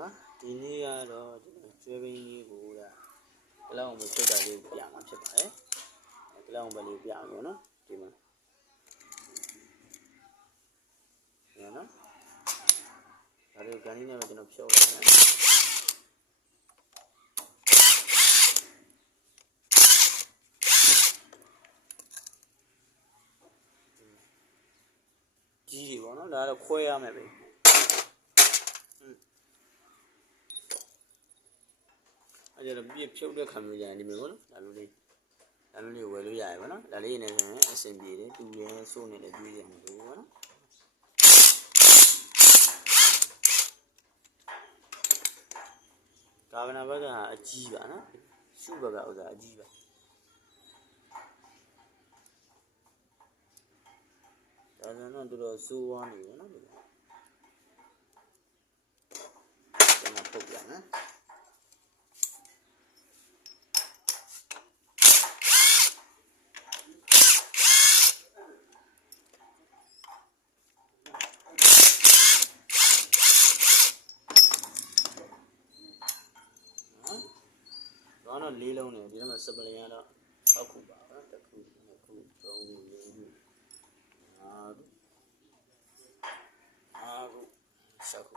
ပါဒီနေ့ကတော့ကျွန်တော်ကျွဲပင်းလေးကိုကလောက်အောင်မချုပ်တာလေးပြမှာဖြစ်ပါတယ်ကလောက်အောင်ပဲလေးပြအောင်ပေါ့နော်ဒီမှာနော်ဒါလေးကန်လေးနဲ့ပဲကျွန်တော်ဖြုတ်ပါမယ်ကြီးတွေပေါ့နော်ဒါတော့ခွဲရမယ်ပဲအဲ့ဒါပြည့်ဖြုတ်တဲ့ခံမျိုးကြရင်ဒီမျိုးပေါ့နော်ဒါလိုလေးဝယ်လို့ရတယ်ပေါ့နော်ဒါလေးနဲ့ဆိုရင်အဆင်ပြေတယ်တူရဲစိုးနေလည်းပြေးရမှာလို့ပေါ့နော်ကာဗနာဘက်ကအကြီးပါနော်ရှုဘက်ကဥစ္စာအကြီးပါဒါဆိုတော့သူတို့စိုးဝါးနေတယ်နော်ဒီကျွန်တော်ပုတ်ပြနော်တော့လေးလုံးနေဒီမှာစပလင်ကတော့6ခုပါနော်တစ်ခုနှစ်ခုသုံးခုလေးခု5ခု6ခု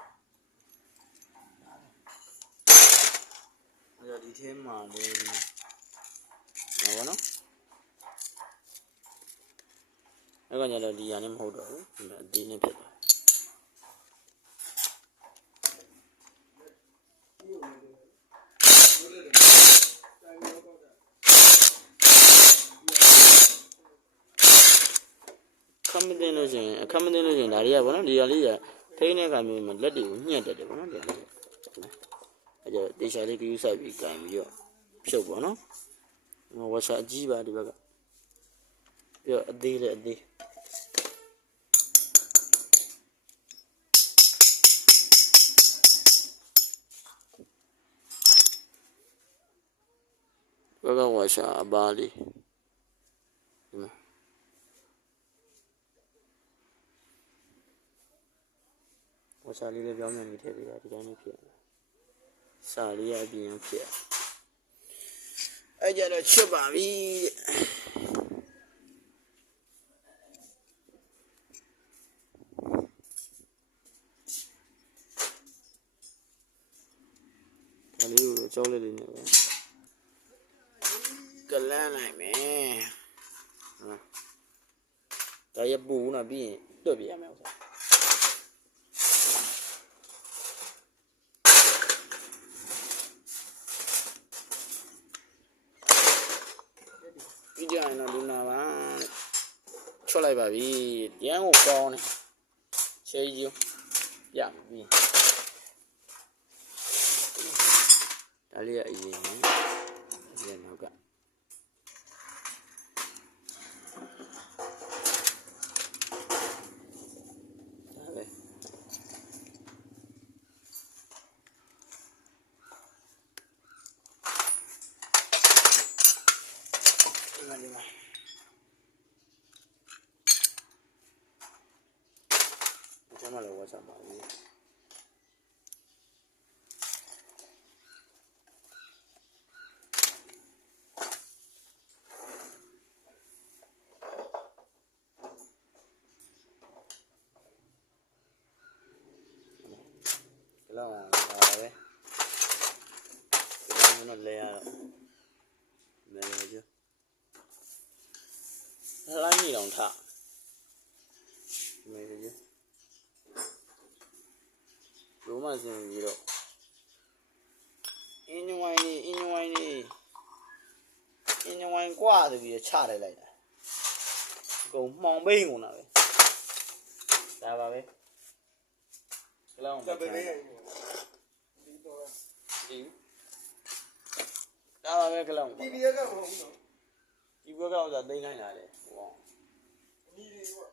အဲ့ဒါဒီထဲမှာလေးဟောပါနော်အဲ့ကောင်ကျတော့ဒီရနဲ့မဟုတ်တော့ဘူးဒီမှာအသေးနဲ့ဖြစ်သွားအခမတင်လို့ရှိရင်ဒါတွေကပေါ့နော်ဒီဟာလေးကထိန်းတဲ့ကမျိုးမှာလက်တွေကိုညှက်တက်တယ်ပေါ့နော်ဒီလေးအဲကြတေချာလေးကယူဆိုင်ပြီးကင်ပြီးတော့ဖြုတ်ပေါ့နော်ဝါရှာအကြီးပါဒီဘက်ကပြီးတော့အသေးလည်းအသေးဘက်ကဝါရှာအပါလေးဒီမှာဝါစာလေးလည်းပြောင်းပြန်နေထည့်ပေးတာဒီတိုင်းလေးဖြစ်စာလေးအပြင်ဖြစ်အဲ့ကြတော့ချွတ်ပါပြီဒါလေးကိုကြောက်လေးနေပဲကလန်းလိုက်မယ်ဒါရပူနာပြီးရင်တွတ်ပြရမယ်ဥစ္စာဒီကြရင်တော့ဒီမှာပါချွတ်လိုက်ပါပြီရန်ကိုကောင်းတယ်ချေးကြီးပြပြီဒါလေးကအရင်နဲ့ဒီနောက်ကကျွန်တော်လည်းဝါစားပါဘူးလောက်ပါပဲဒီလိုလဲရတော့လဲရကြလိုင်းနေတော့ထမဲကြရိုးမစင်ပြီးတော့အင်းဝိုင်းကွာဆိုပြီးချလိုက်တာအကုန်မှောင်ပိန်းကုန်တာပဲဒါပါပဲကလောင်းပဲဒီဒါပါပဲကလောင်းဒီဘက်ကမဟုတ်ဘူးနော်ဒီဘက်ကဥစ္စာသိမ်းခိုင်းတာလေဟောနီးလေးကွာ